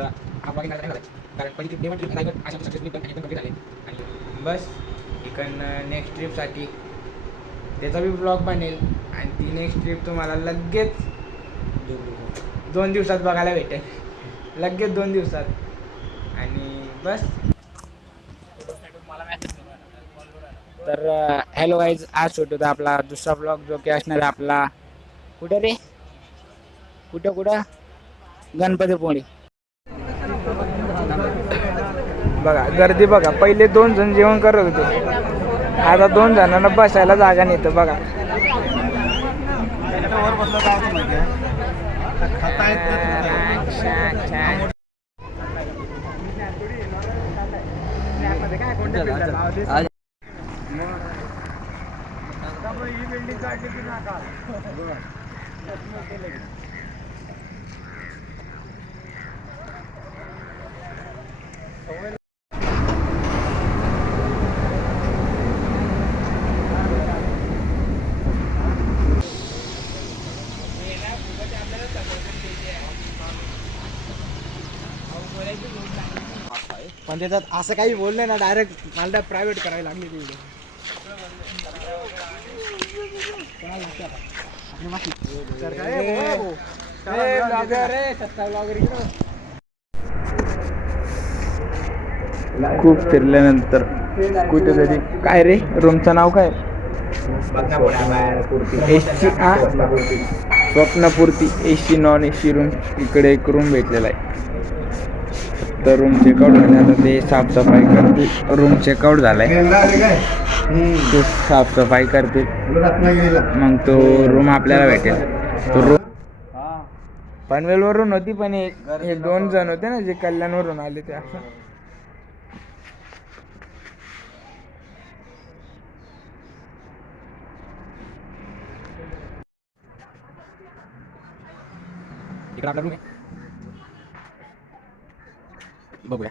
तर हा ब्लॉगिंग करायला नाही झाला कारण पहिली ट्रिप ट्रिप रायगड अशा सक्सेसफुली पण कम्प्लीट झाले आणि बस इकडनं नेक्स्ट ट्रिपसाठी त्याचा बी ब्लॉग बनेल आणि ती नेक्स्ट ट्रिप तुम्हाला लगेच 2 दिवसात बघायला भेटेल लगेच 2 दिवसात आणि बस तर हॅलो गाईज आज शूट होता आपला दुसरा ब्लॉग जो की असणार आहे आपला कुठं रे कुठं गणपतीपुळे बघा गर्दी बघा पहिले 2 जण जेवण करत होते आता 2 जणांना बसायला जागा नाही तर बघा पण त्याच्यात असं काही बोलले ना डायरेक्ट मला प्रायव्हेट करायला लागली ती खूप फिरल्यानंतर कुठेतरी काय रे रूमचं नाव काय स्वप्नपूर्ती AC नॉन AC रूम इकडे एक रूम भेटलेला आहे तर रूम चेकआउट झाले आता ते साफसफाई करतील रूम चेकआउट झालाय ते साफसफाई करतील मग तो रूम आपल्याला भेटेल तो रूम पनवेलवरून होती पण हे 2 जण होते ना जे कल्याणवरून आले ते असं इकडे आपला रूम आहे बघूया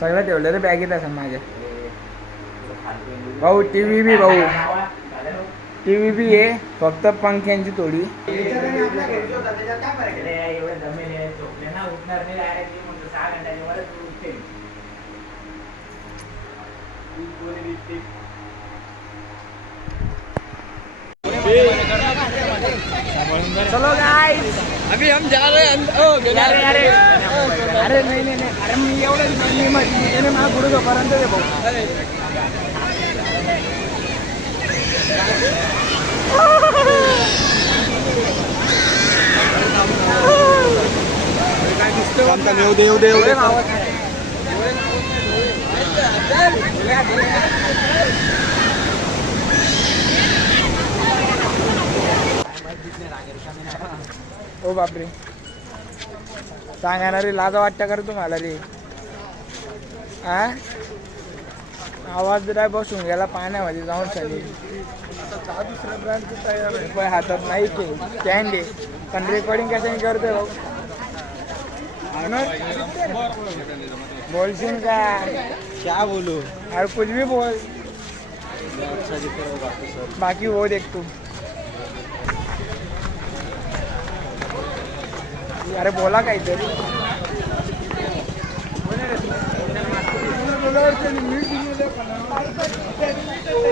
सगळं ठेवलं रे बॅगेत असं माझ्या भाऊ TV बी भाऊ TV बी आहे फक्त पंख्यांची थोडी चलो गाइस अभी हम जा रहे हैं अरे नहीं अरे मी एवढं मला पुढे जोपर्यंत दे भाऊ येऊ दे ओ बापरे सांगा रे लाज वाटतं का रे तुम्हाला रे आवाज जरा बसून गेला पाण्यामध्ये जाऊन सनी हातात नाही कॅन्ड पण रेकॉर्डिंग कशाने करतोय भाऊ बोलशील का क्या बोलू अरे कुछ भी बोल बाकी वो देख तू अरे बोला काहीतरी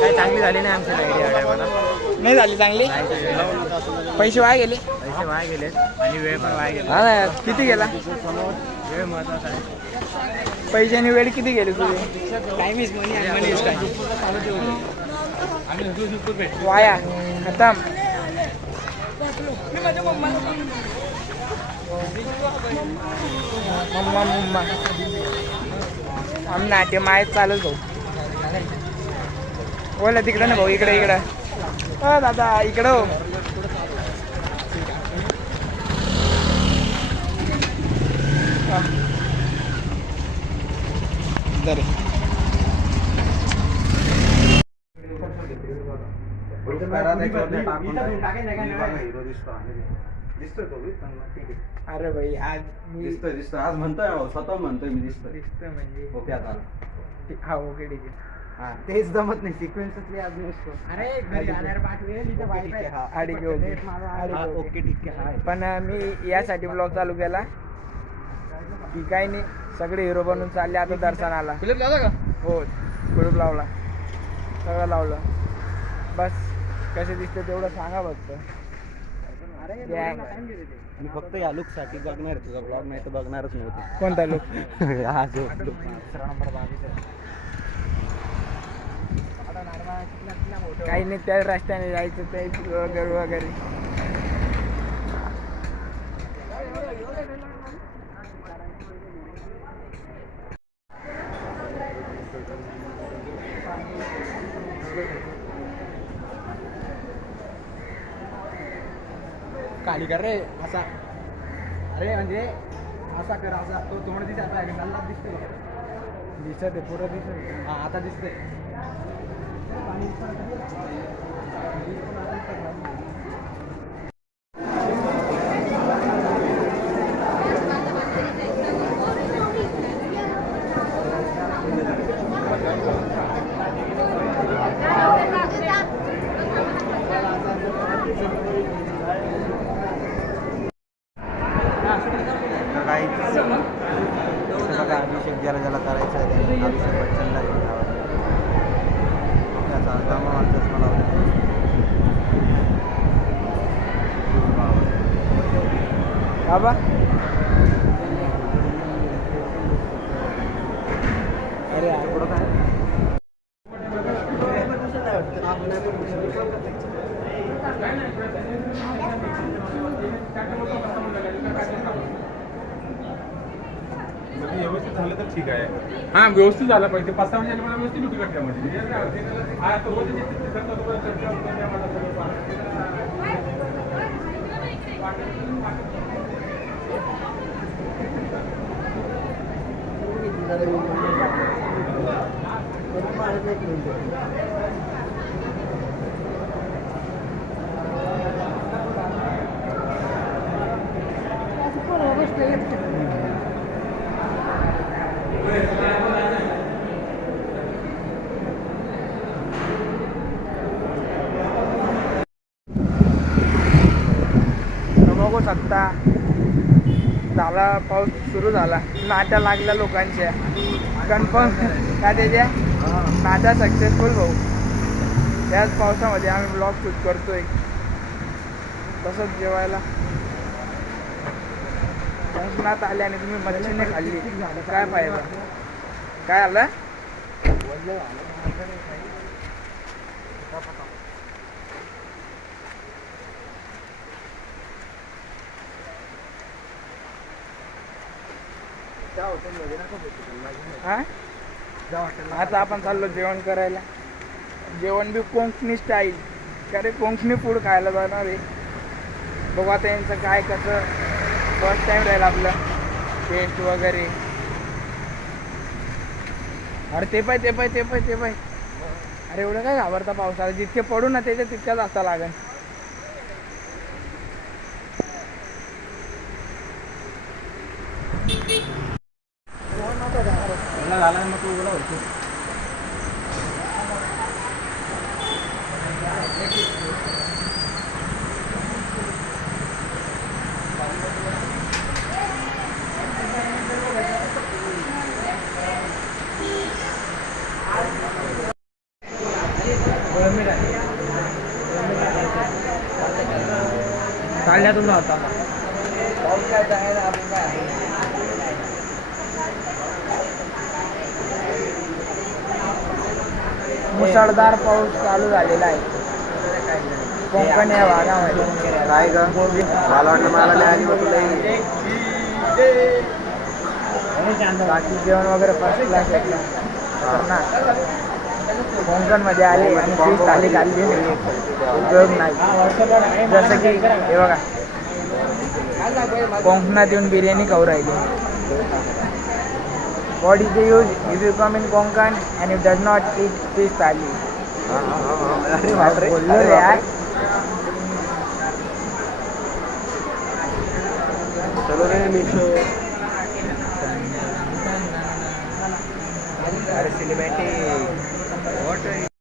काय चांगली झाली नाही आमच्या आयडिया नाही झाली चांगली पैसे वाया गेले आणि वेळ पण वाया गेला किती गेला वेळ महत्वाचा आहे पैसे आणि वेळ किती गेले तुझे टाइम इज मनी आणि मनी इज टाइम वाया खतम मम्मा आम्ही नाट्य मायच चालत भाऊ बोला तिकडं ना भाऊ इकडं दादा इकडं करा त्याच्यावर टाकून इथं टाकू. टाकेन नाही का मी नाही? बघा हिरो दिसतो आणि दिसतोय तो बी चांगला. ठीक आहे. अरे भाई आज मी दिसतोय आज म्हणतोय अहो, स्वतः म्हणतोय मी दिसतोय. दिसतोय म्हणजे ओके आता हा ओके ठीक आहे. हा तेच जमत नाही सिक्वेन्सच आज नसतो. अरे घरी आल्यावर पाठवेल इथं वायफाय हा, ठीक आहे, ओके. हा, ओके ठीक आहे. हा. पण मी यासाठी ब्लॉग चालू केला की काही नाही सगळे हिरो बनून चालले आता दर्शनाला. फिल्म लावला का? हो कुलूप लावला सगळं लावलं. बस कसे दिसते तेवढं सांगा फक्त. अरे Gang. मी फक्त या लुक साठी बघणार आहे तुझा ब्लॉग, नाही तर बघणारच नव्हते. कोणता लोक हा जो look. काही नाही त्या रस्त्याने जायचं ते वगैरे वगैरे. खाली कर रे असा. अरे म्हणजे असा कर असा तो तोंड दिसत आहे का? दिसतोय दिसत आहे पुरं दिसत. हा आता दिसतंय. तर काही इथं बघा अभिषेक ज्याला करायचं आहे त्याने अभिषेक बच्चनला घेऊन जावं. त्याचा त्यामुळे मला चष्मा लावला. बाबा अरे यार पुढं काय व्यवस्थित झालं तर ठीक आहे. हा व्यवस्थित झालं पाहिजे. 5-6 म्हणजे मला व्यवस्थित लुटी कटल्यामध्ये बघू शकता झाला पाऊस सुरू झाला. नाट्या लागल्या लोकांच्या कन्फर्म का त्याच्या नाट्या सक्सेसफुल भाऊ. त्याच पावसामध्ये आम्ही ब्लॉग शूट करतोय. तसंच जेवायला कोकणात आले आणि तुम्ही मच्छीने खाल्ली काय फायदा. काय आलं हा? आता आपण चाललो जेवण करायला. जेवण बी कोकणी स्टाईल. का रे कोकणी फूड खायला जाणार आहे. बघू आता यांचं काय कसं फर्स्ट टाइम राहील आपलं टेस्ट वगैरे. अरे ते पाय अरे एवढं काय घाबरता पावसाला. जितके पडू ना त्याच्या तितक्या जास्त लागेल. झाला मग तू बोला होतो. चालण्यातून होता पाऊस काय जायला आपण काय मुसळधार पाऊस चालू झालेला आहे कोकण या भागामध्ये. काय ग मला वाटलं मला नाही आली मग तुला येईल. बाकी जेवण वगैरे फर्स्ट क्लास ना. कोकणमध्ये आले आणि फिश थाली खाल्ली उपयोग नाही. जसं की हे बघा कोकणात येऊन बिर्याणी खाऊ राहिली. What is the use if you come in Konkan and you does not eat fish thali? अरे बापरे बोललो रे यार. चलो रे मिशो अरे सिनेमॅटिक